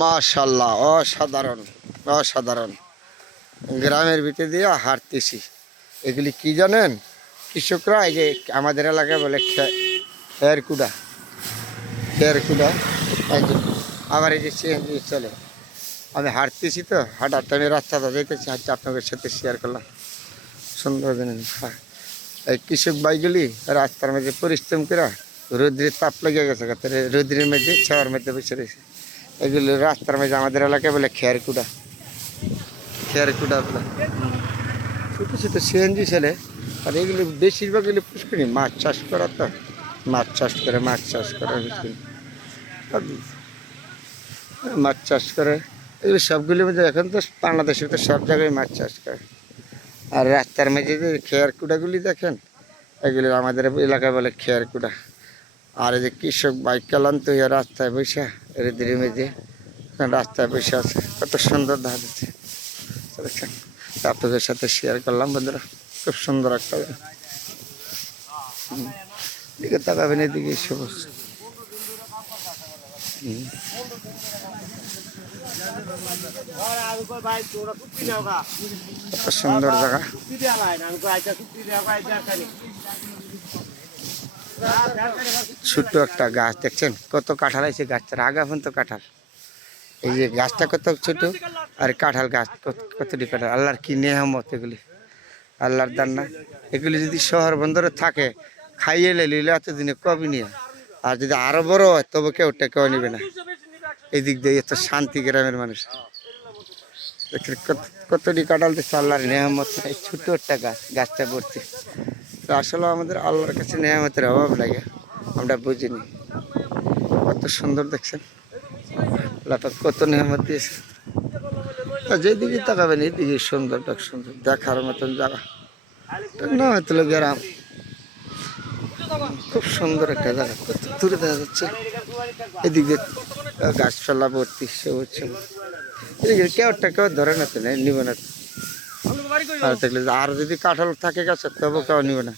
মাশাল্লাহ, অসাধারণ অসাধারণ। গ্রামের ভিতরে দিয়ে হাঁটতেছি। এগুলি কি জানেন? কৃষকরা এই যে আমাদের এলাকায় বলে খে- খেয়ার কুড়া খেয়ার এই যে আবার এই যে সিএনজি চলে। আমি হাঁটতেছি তো, হাঁটার টাইমে রাস্তাটা যেতেছি হাঁটতে আপনাদের সাথে শেয়ার করলাম। সুন্দর জিনিস হ্যাঁ। এই কৃষক বাইগুলি রাস্তার মধ্যে পরিশ্রম করে রোদ্রের তাপ লেগে গেছে রোদ্রের মধ্যে ছাওয়ার মধ্যে বসে রয়েছে। এগুলো রাস্তার মাঝে আমাদের এলাকায় বলে খেয়ার কুড়া খেয়ার কুড়া বলে। ছোটো ছোটো সিএনজি ছেলে, আর এগুলো বেশিরভাগ এগুলো পুষ্করি মাছ চাষ করা তো। মাছ চাষ করে, মাছ চাষ করে মাছ চাষ করে এগুলো সবগুলির মধ্যে এখন তো বাংলাদেশে তো সব জায়গায় মাছ চাষ করে। আর রাস্তার মাঝে যে খেয়ার কুড়াগুলি দেখেন, এগুলো আমাদের এলাকায় বলে খেয়ার কুড়া আর এই যে কৃষক বাইক চালান তো রাস্তায় বসে। রেদির মেঝে রাস্তায় বসে আছে। কত সুন্দর দেখা যাচ্ছে দেখছেন আপনাদের সাথে শেয়ার করলাম, বন্ধুরা। খুব সুন্দর একটা। এদিকে তাকাবেন, এদিকে সবুজ সুন্দর জায়গা। ছোট্ট একটা গাছ, দেখছেন? কত কাঁঠাল আছে গাছটার, আগা পর্যন্ত কাঁঠাল। এই যে গাছটা কত ছোট, আর কাঁঠাল গাছ কত- কতটি কাঁঠাল আল্লাহর কি নেহামত এগুলি? আল্লাহর দান না। এগুলি যদি শহর বন্দরে থাকে, খাইয়ে নিলে এতদিনে কবি নিয়ে। আর যদি আরও বড় হয়, তবে কেউ টেকেও নিবে না। এই দিক দিয়ে এত শান্তি গ্রামের মানুষ। কতটি কাঁঠাল দিচ্ছে, আল্লাহর নেহামত এই ছোট্ট একটা গাছ, গাছটা ভর্তি। তো আসলে আমাদের আল্লাহর কাছে নেহামতের অভাব লাগে, আমরা বুঝিনি। কত সুন্দর দেখছেন। আল্লাহ কত নেহামত দিয়েছে যেদিকে তাকাবেন এইদিকে সুন্দর দেখ সুন্দর, দেখার মতন জায়গা। না হয়তো গ্রাম খুব সুন্দর একটা জায়গা, কত দূরে দেখা যাচ্ছে। এদিকে গাছপালা ভর্তি, সবুজ সবুজ। এদিকে কেউ কেউ ধরে না তো, নেই, নিবে না। আর দেখলে আর যদি কাঁঠাল থাকে গাছে তবে কেউ নিবে না।